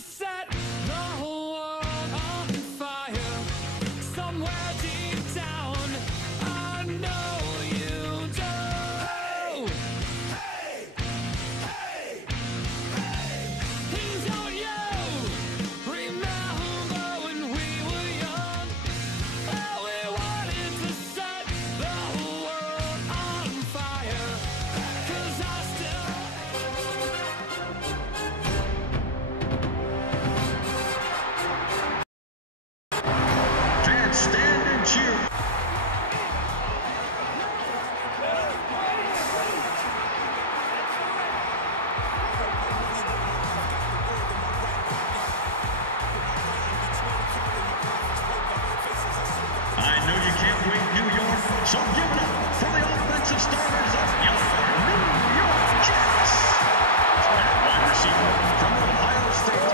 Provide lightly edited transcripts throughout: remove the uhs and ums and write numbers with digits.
set the whole world on fire. Somewhere deep down, I know you do. Hey, hey, hey, hey. Don't you remember when we were young? Oh, we wanted to set the whole world on fire. 'Cause I still Fans stand and cheer. I know you can't wait, New York, so give it up for the offensive starters of your New York Jets. At wide receiver from Ohio State,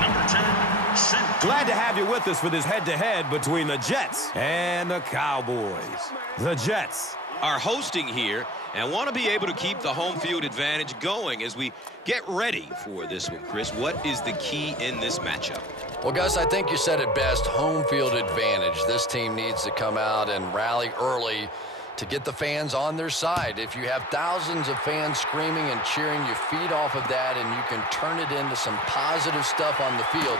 number 10, St. Glad to have you with us for this head-to-head between the Jets and the Cowboys. The Jets are hosting here and want to be able to keep the home field advantage going as we get ready for this one. Chris, what is the key in this matchup? Well, Gus, I think you said it best, home field advantage. This team needs to come out and rally early to get the fans on their side. If you have thousands of fans screaming and cheering, you feed off of that and you can turn it into some positive stuff on the field.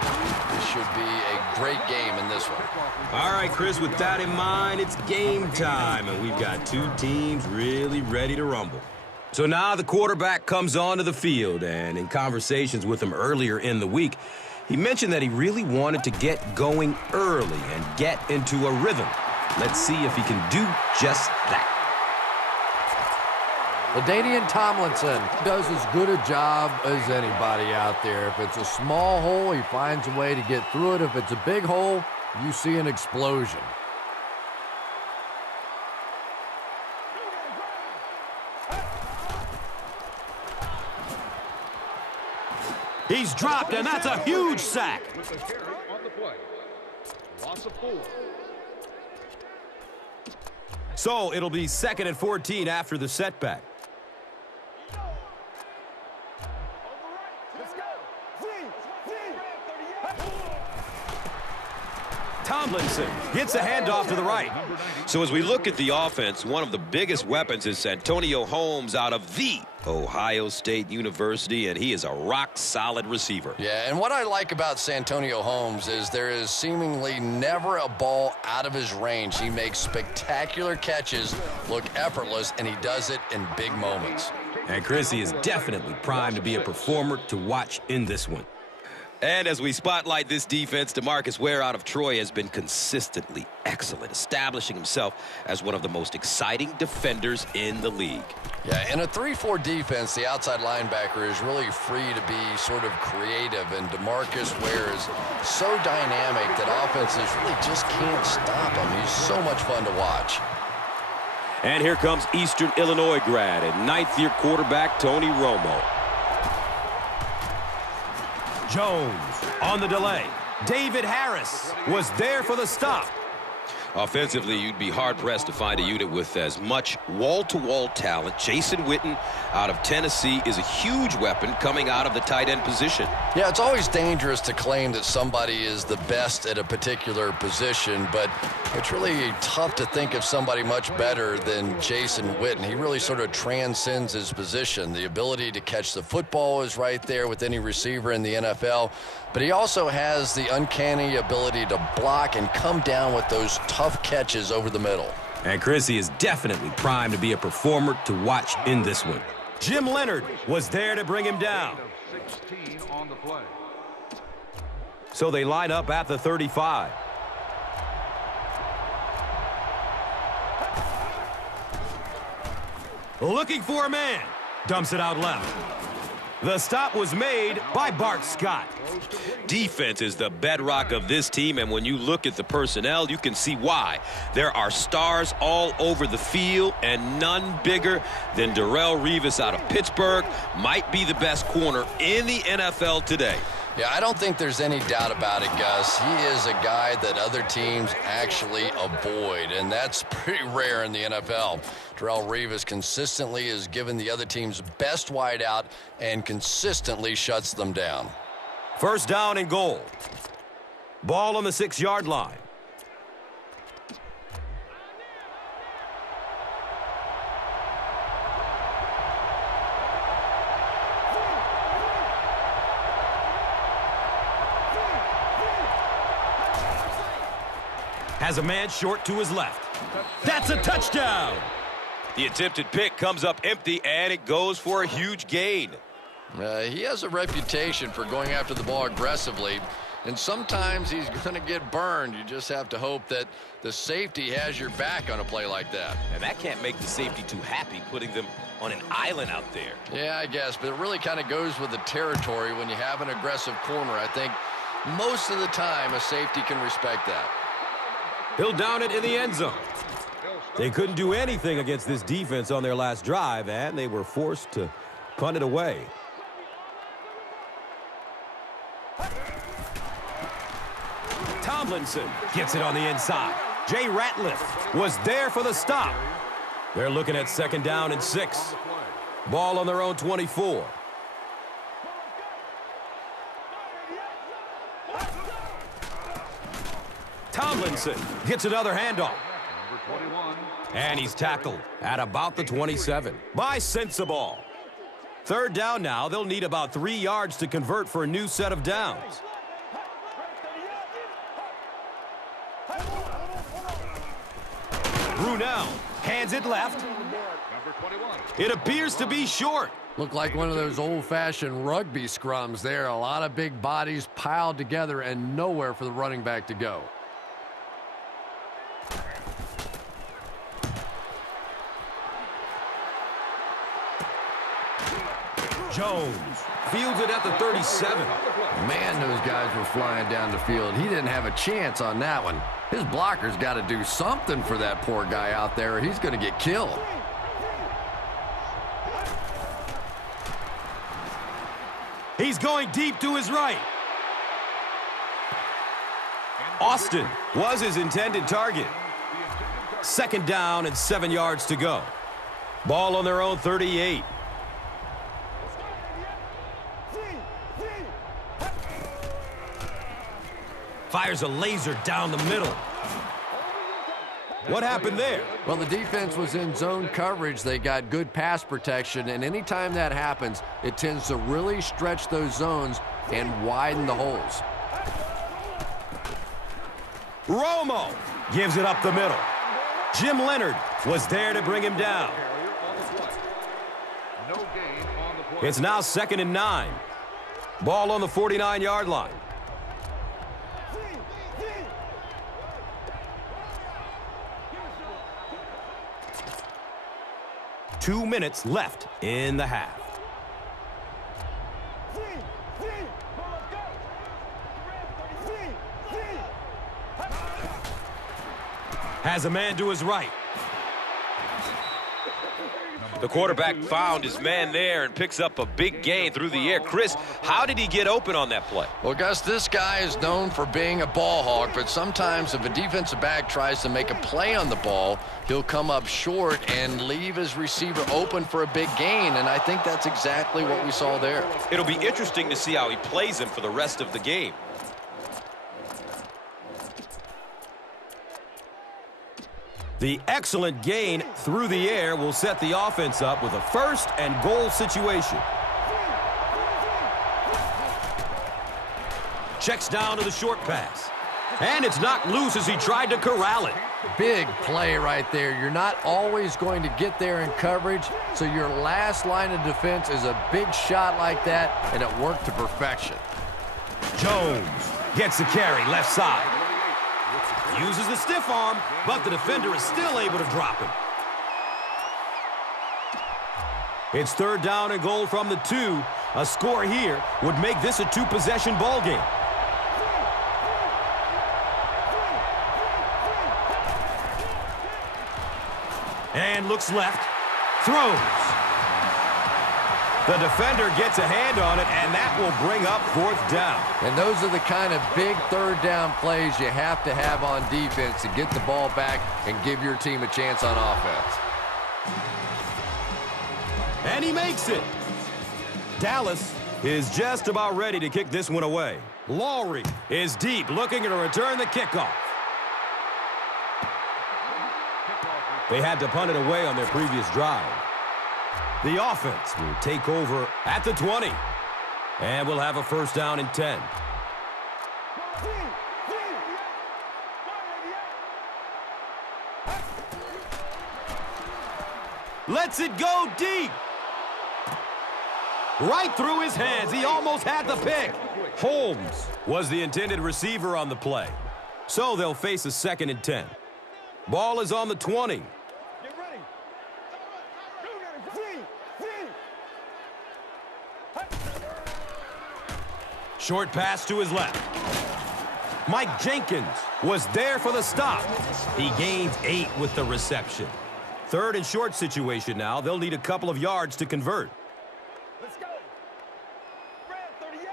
This should be a great game in this one. All right, Chris, with that in mind, it's game time, and we've got two teams really ready to rumble. So now the quarterback comes onto the field, and in conversations with him earlier in the week, he mentioned that he really wanted to get going early and get into a rhythm. Let's see if he can do just that. LaDainian Tomlinson does as good a job as anybody out there. If it's a small hole, he finds a way to get through it. If it's a big hole, you see an explosion. He's dropped, and that's a huge sack. With a carry on the play. Loss of 4. So it'll be 2nd and 14 after the setback. Tomlinson gets a handoff to the right. So as we look at the offense, one of the biggest weapons is Santonio Holmes out of the Ohio State University, and he is a rock-solid receiver. Yeah, and what I like about Santonio Holmes is there is seemingly never a ball out of his range. He makes spectacular catches look effortless, and he does it in big moments. And Chris, he is definitely primed to be a performer to watch in this one. And as we spotlight this defense, DeMarcus Ware out of Troy has been consistently excellent, establishing himself as one of the most exciting defenders in the league. Yeah, in a 3-4 defense, the outside linebacker is really free to be sort of creative, and DeMarcus Ware is so dynamic that offenses really just can't stop him. He's so much fun to watch. And here comes Eastern Illinois grad and 9th-year quarterback Tony Romo. Jones on the delay. David Harris was there for the stop. Offensively, you'd be hard-pressed to find a unit with as much wall-to-wall talent. Jason Witten out of Tennessee is a huge weapon coming out of the tight end position. Yeah, it's always dangerous to claim that somebody is the best at a particular position, but it's really tough to think of somebody much better than Jason Witten. He really sort of transcends his position. The ability to catch the football is right there with any receiver in the NFL, but he also has the uncanny ability to block and come down with those tough catches over the middle. And Chrissy is definitely primed to be a performer to watch in this one. Jim Leonard was there to bring him down. 16 on the play. So they line up at the 35. Looking for a man. Dumps it out left. The stop was made by Bart Scott. Defense is the bedrock of this team, and when you look at the personnel, you can see why. There are stars all over the field, and none bigger than Darrelle Revis out of Pittsburgh. Might be the best corner in the NFL today. Yeah, I don't think there's any doubt about it, Gus. He is a guy that other teams actually avoid, and that's pretty rare in the NFL. Darrelle Revis consistently is given the other team's best wideout and consistently shuts them down. First down and goal. Ball on the 6-yard line. Has a man short to his left. That's a touchdown. The attempted pick comes up empty, and it goes for a huge gain. He has a reputation for going after the ball aggressively, and sometimes he's going to get burned. You just have to hope that the safety has your back on a play like that. And that can't make the safety too happy, putting them on an island out there. Yeah, I guess, but it really kind of goes with the territory when you have an aggressive corner. I think most of the time a safety can respect that. He'll down it in the end zone. They couldn't do anything against this defense on their last drive, and they were forced to punt it away. Tomlinson gets it on the inside. Jay Ratliff was there for the stop. They're looking at 2nd down and 6. Ball on their own 24. Tomlinson gets another handoff. And he's tackled at about the 27 by Sensabaugh. 3rd down now. They'll need about 3 yards to convert for a new set of downs. Brunel hands it left. It appears to be short. Looked like one of those old-fashioned rugby scrums there. A lot of big bodies piled together and nowhere for the running back to go. Jones fields it at the 37. Man, those guys were flying down the field. He didn't have a chance on that one. His blocker's got to do something for that poor guy out there, or he's going to get killed. He's going deep to his right. Austin was his intended target. 2nd down and 7 yards to go. Ball on their own 38. Fires a laser down the middle. What happened there? Well, the defense was in zone coverage. They got good pass protection, and anytime that happens, it tends to really stretch those zones and widen the holes. Romo gives it up the middle. Jim Leonard was there to bring him down. It's now 2nd and 9. Ball on the 49-yard line. 2 minutes left in the half. Has a man to his right. The quarterback found his man there and picks up a big gain through the air. Chris, how did he get open on that play? Well, Gus, this guy is known for being a ball hawk, but sometimes if a defensive back tries to make a play on the ball, he'll come up short and leave his receiver open for a big gain, and I think that's exactly what we saw there. It'll be interesting to see how he plays him for the rest of the game. The excellent gain through the air will set the offense up with a 1st and goal situation. Checks down to the short pass. And it's knocked loose as he tried to corral it. Big play right there. You're not always going to get there in coverage, so your last line of defense is a big shot like that, and it worked to perfection. Jones gets the carry left side. Uses the stiff arm, but the defender is still able to drop him. It's 3rd down and goal from the 2. A score here would make this a 2-possession ball game. And looks left. Throws. The defender gets a hand on it, and that will bring up 4th down. And those are the kind of big 3rd down plays you have to have on defense to get the ball back and give your team a chance on offense. And he makes it. Dallas is just about ready to kick this one away. Lowry is deep, looking to return the kickoff. They had to punt it away on their previous drive. The offense will take over at the 20. And we'll have a first down and 10. Lets it go deep. Right through his hands. He almost had the pick. Holmes was the intended receiver on the play. So they'll face a 2nd and 10. Ball is on the 20. Short pass to his left. Mike Jenkins was there for the stop. He gains 8 with the reception. 3rd and short situation now. They'll need a couple of yards to convert. Let's go. Red 38.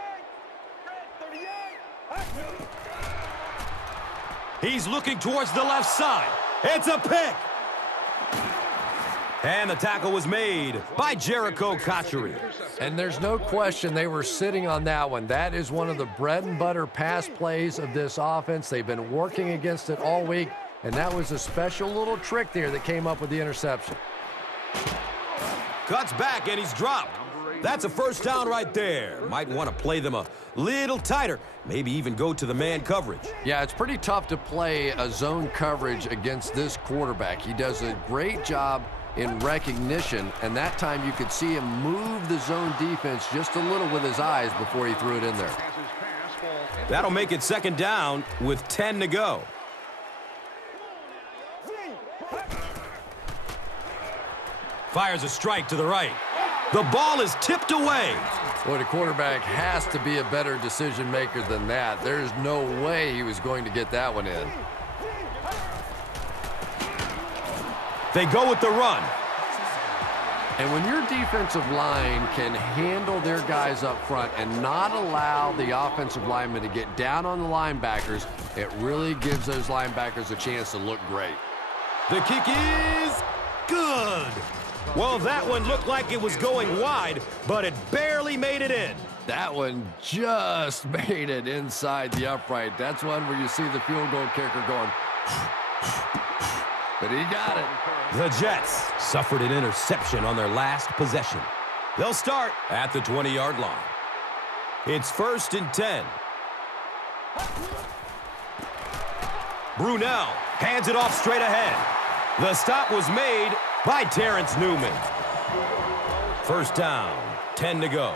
Red 38. He's looking towards the left side. It's a pick. And the tackle was made by Jericho Cotchery. And there's no question they were sitting on that one. That is one of the bread and butter pass plays of this offense. They've been working against it all week, and that was a special little trick there that came up with the interception. Cuts back, and he's dropped. That's a first down right there. Might want to play them a little tighter, maybe even go to the man coverage. Yeah, it's pretty tough to play a zone coverage against this quarterback. He does a great job in recognition, and that time you could see him move the zone defense just a little with his eyes before he threw it in there. That'll make it 2nd down with 10 to go. Fires a strike to the right. The ball is tipped away. Boy, the quarterback has to be a better decision maker than that. There's no way he was going to get that one in. They go with the run. And when your defensive line can handle their guys up front and not allow the offensive linemen to get down on the linebackers, it really gives those linebackers a chance to look great. The kick is good. Well, that one looked like it was going wide, but it barely made it in. That one just made it inside the upright. That's one where you see the field goal kicker going, but he got it. The Jets suffered an interception on their last possession. They'll start at the 20-yard line. It's 1st and 10. Brunell hands it off straight ahead. The stop was made by Terrence Newman. First down, 10 to go.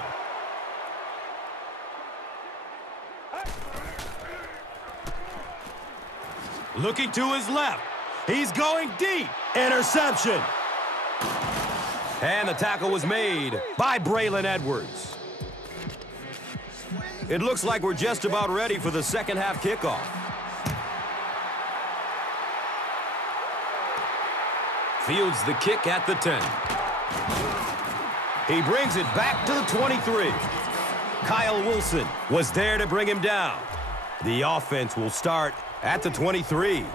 Looking to his left. He's going deep. Interception. And the tackle was made by Braylon Edwards. It looks like we're just about ready for the second half kickoff. Fields the kick at the 10. He brings it back to the 23. Kyle Wilson was there to bring him down. The offense will start at the 23.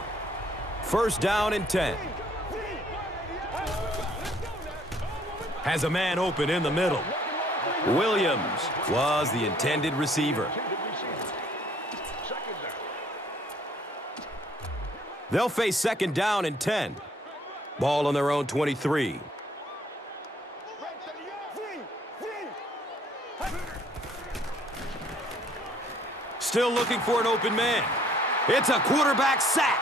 First down and 10. Has a man open in the middle. Williams was the intended receiver. They'll face 2nd down and 10. Ball on their own 23. Still looking for an open man. It's a quarterback sack.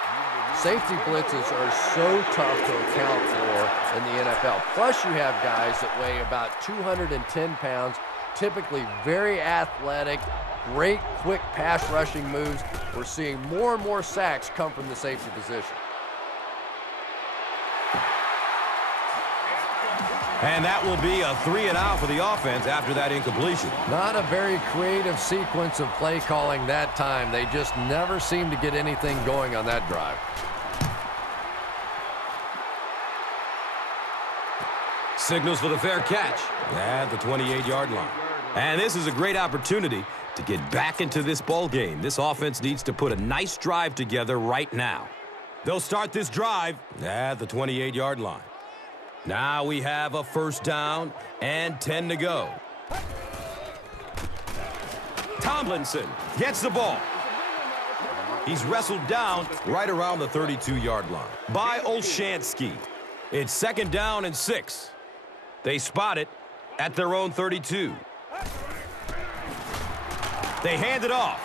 Safety blitzes are so tough to account for in the NFL. Plus, you have guys that weigh about 210 pounds, typically very athletic, great quick pass rushing moves. We're seeing more and more sacks come from the safety position. And that will be a 3 and out for the offense after that incompletion. Not a very creative sequence of play calling that time. They just never seem to get anything going on that drive. Signals for the fair catch at the 28-yard line. And this is a great opportunity to get back into this ball game. This offense needs to put a nice drive together right now. They'll start this drive at the 28-yard line. Now we have a first down and 10 to go. Tomlinson gets the ball. He's wrestled down right around the 32-yard line by Olshansky. It's 2nd down and 6. They spot it at their own 32. They hand it off.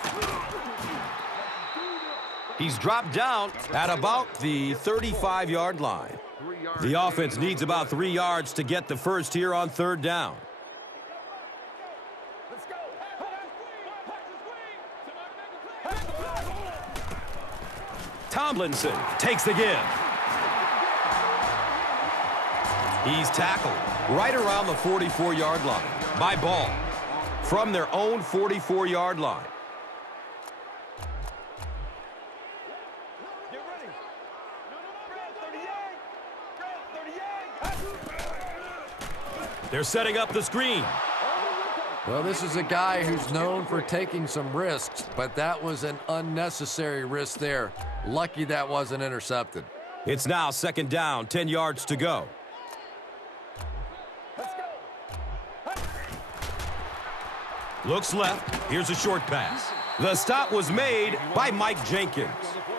He's dropped down at about the 35-yard line. The offense needs about 3 yards to get the first here on 3rd down. Tomlinson takes the give. He's tackled right around the 44-yard line by Ball from their own 44-yard line. They're setting up the screen. Well, this is a guy who's known for taking some risks, but that was an unnecessary risk there. Lucky that wasn't intercepted. It's now 2nd down, 10 yards to go. Looks left. Here's a short pass. The stop was made by Mike Jenkins.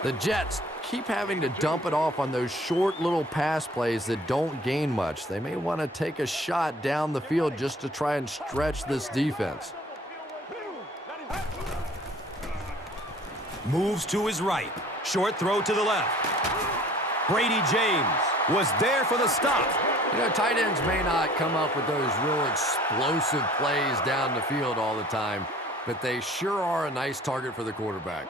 The Jets keep having to dump it off on those short little pass plays that don't gain much. They may want to take a shot down the field just to try and stretch this defense. Moves to his right. Short throw to the left. Brady James was there for the stop. You know, tight ends may not come up with those real explosive plays down the field all the time, but they sure are a nice target for the quarterback.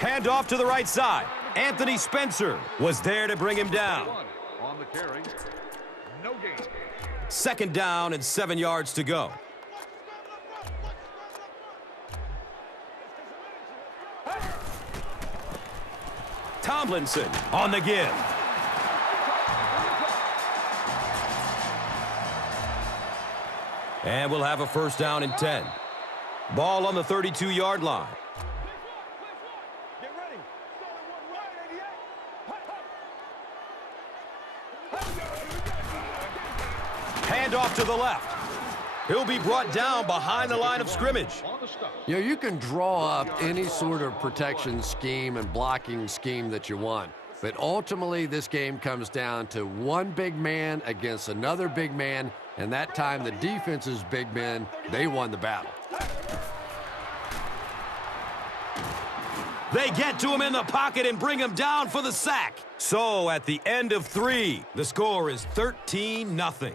Hand off to the right side. Anthony Spencer was there to bring him down. On the carry. No gain. 2nd down and 7 yards to go. Tomlinson on the give. And we'll have a 1st down and 10. Ball on the 32-yard line. Hand off to the left. He'll be brought down behind the line of scrimmage. You know, you can draw up any sort of protection scheme and blocking scheme that you want, but ultimately this game comes down to one big man against another big man, and that time the defense's big men, they won the battle. They get to him in the pocket and bring him down for the sack. So at the end of 3, the score is 13-0.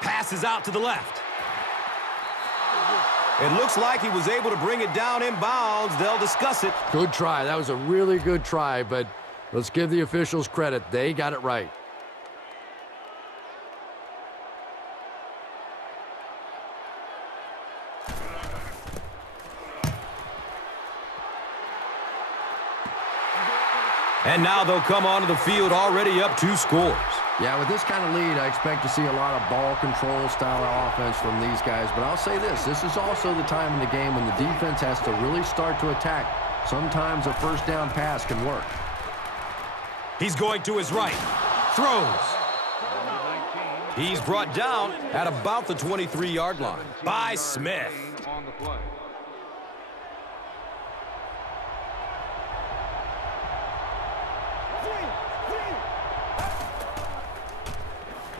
Passes out to the left. It looks like he was able to bring it down in bounds. They'll discuss it. Good try. That was a really good try, but let's give the officials credit. They got it right. And now they'll come onto the field already up 2 scores. Yeah, with this kind of lead, I expect to see a lot of ball control style of offense from these guys. But I'll say this is also the time in the game when the defense has to really start to attack. Sometimes a 1st down pass can work. He's going to his right. Throws. He's brought down at about the 23-yard line by Smith. On the play.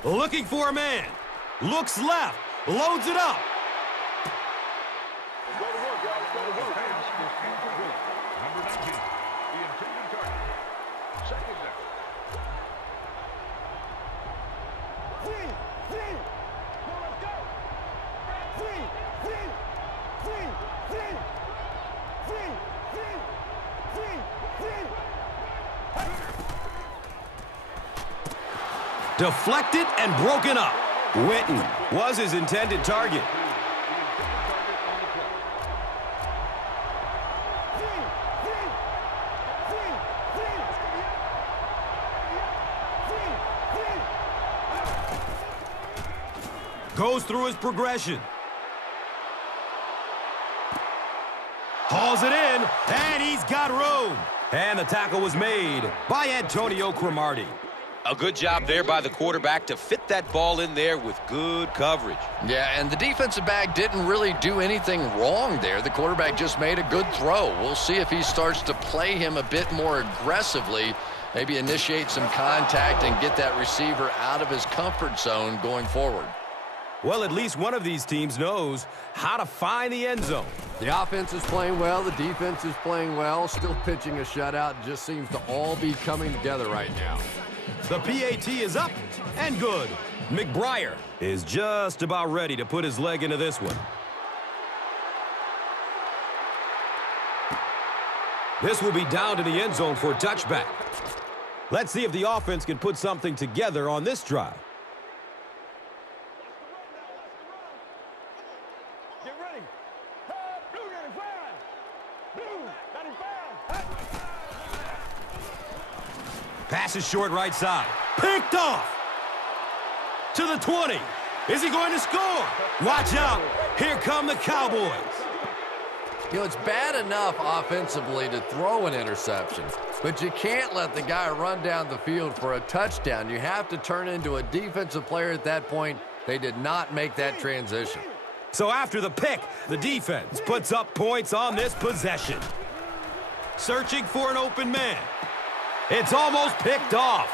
Looking for a man. Looks left. Loads it up. Number 19, the intended target. 2nd down. Deflected and broken up. Witten was his intended target. Goes through his progression. Hauls it in, and he's got room. And the tackle was made by Antonio Cromartie. A good job there by the quarterback to fit that ball in there with good coverage. Yeah, and the defensive back didn't really do anything wrong there. The quarterback just made a good throw. We'll see if he starts to play him a bit more aggressively, maybe initiate some contact and get that receiver out of his comfort zone going forward. Well, at least one of these teams knows how to find the end zone. The offense is playing well. The defense is playing well. Still pitching a shutout. It just seems to all be coming together right now. The PAT is up and good. McBriar is just about ready to put his leg into this one. This will be down to the end zone for a touchback. Let's see if the offense can put something together on this drive. Get ready. Blue 95. Blue 95. Pass is short right side. Picked off. To the 20. Is he going to score? Watch out. Here come the Cowboys. You know, it's bad enough offensively to throw an interception, but you can't let the guy run down the field for a touchdown. You have to turn into a defensive player at that point. They did not make that transition. So after the pick, the defense puts up points on this possession. Searching for an open man. It's almost picked off.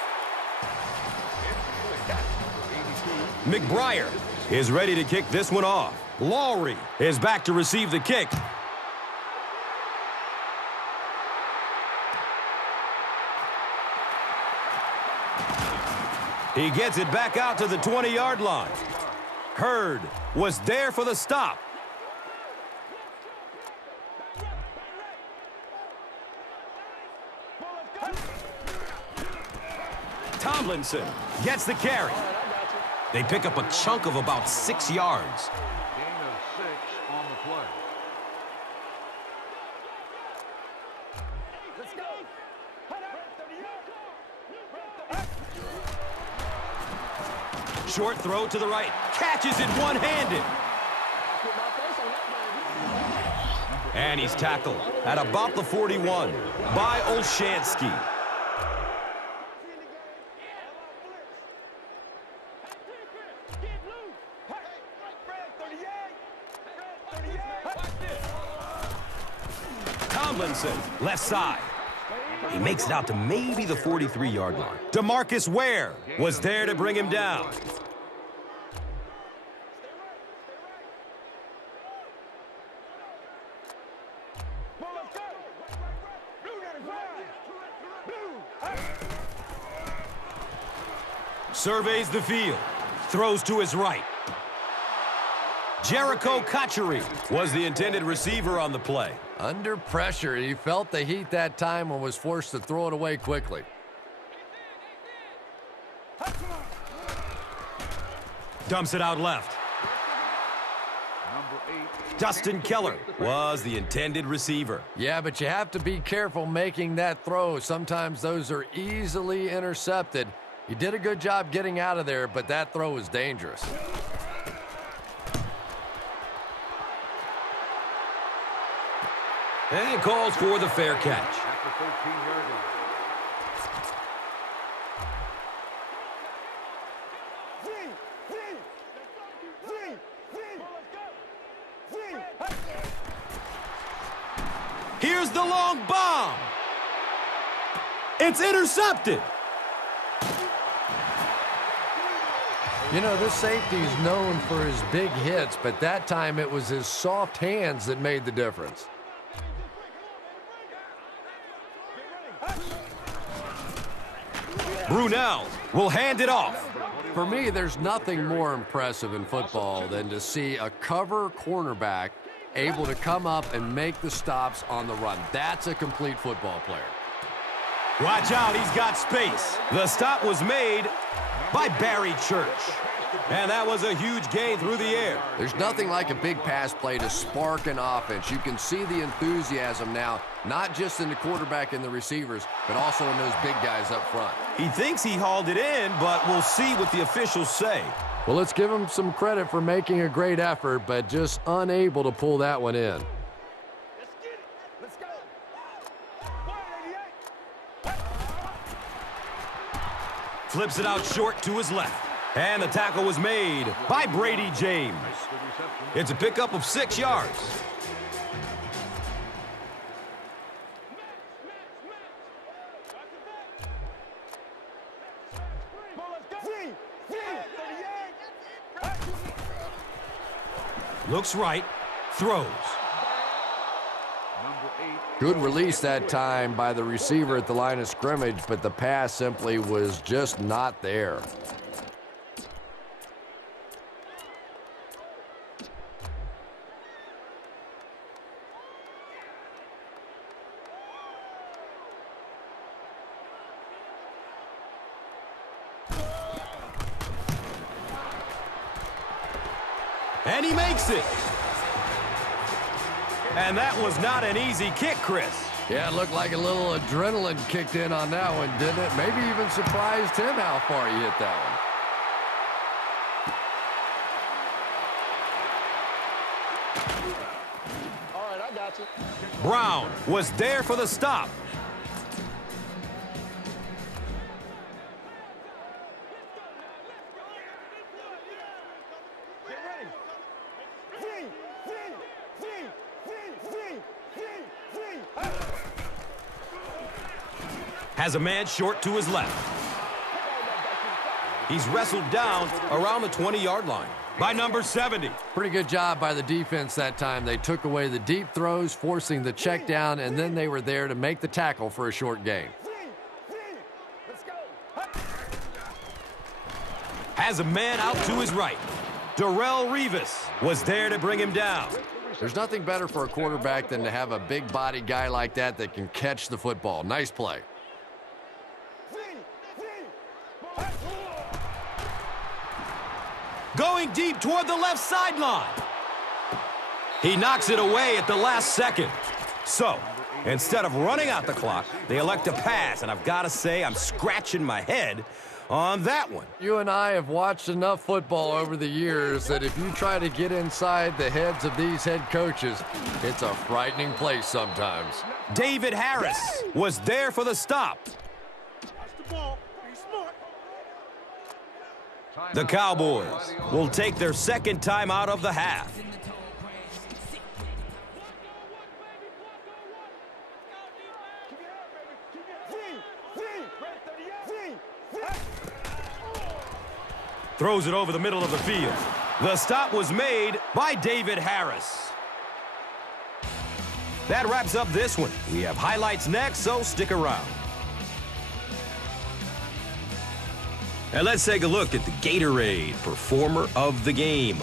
McBriar is ready to kick this one off. Lowry is back to receive the kick. He gets it back out to the 20-yard line. Hurd was there for the stop. Tomlinson gets the carry. They pick up a chunk of about 6 yards. Gain of 6 on the play. Let's go. Short throw to the right. Catches it one-handed. And he's tackled at about the 41 by Olshansky. Tomlinson, left side. He makes it out to maybe the 43-yard line. DeMarcus Ware was there to bring him down. Surveys the field. Throws to his right. Jericho Cotchery was the intended receiver on the play. Under pressure, he felt the heat that time and was forced to throw it away quickly. Dumps it out left. Dustin Keller was the intended receiver. Yeah, but you have to be careful making that throw. Sometimes those are easily intercepted. He did a good job getting out of there, but that throw was dangerous. And calls for the fair catch. At the 13-yard line. Here's the long bomb. It's intercepted. You know, this safety is known for his big hits, but that time it was his soft hands that made the difference. Brunell will hand it off. For me, there's nothing more impressive in football than to see a cover cornerback able to come up and make the stops on the run. That's a complete football player. Watch out, he's got space. The stop was made by Barry Church. And that was a huge gain through the air. There's nothing like a big pass play to spark an offense. You can see the enthusiasm now, not just in the quarterback and the receivers, but also in those big guys up front. He thinks he hauled it in, but we'll see what the officials say. Well, let's give him some credit for making a great effort, but just unable to pull that one in. clips it out short to his left. And the tackle was made by Brady James. It's a pickup of 6 yards. Looks right, throws. Good release that time by the receiver at the line of scrimmage, but the pass simply was just not there. And he makes it. And that was not an easy kick, Chris. Yeah, it looked like a little adrenaline kicked in on that one, didn't it? Maybe even surprised him how far he hit that one. All right, I got you. Brown was there for the stop. Has a man short to his left. He's wrestled down around the 20-yard line by number 70. Pretty good job by the defense that time. They took away the deep throws, forcing the check down, and then they were there to make the tackle for a short gain. Has a man out to his right. Darrelle Revis was there to bring him down. There's nothing better for a quarterback than to have a big body guy like that that can catch the football. Nice play. Going deep toward the left sideline. He knocks it away at the last second. So, instead of running out the clock, they elect to pass, and I've got to say I'm scratching my head on that one. You and I have watched enough football over the years that if you try to get inside the heads of these head coaches, it's a frightening place sometimes. David Harris was there for the stop. The Cowboys will take their second time out of the half. Throws it over the middle of the field. The stop was made by David Harris. That wraps up this one. We have highlights next, so stick around. And let's take a look at the Gatorade Performer of the Game.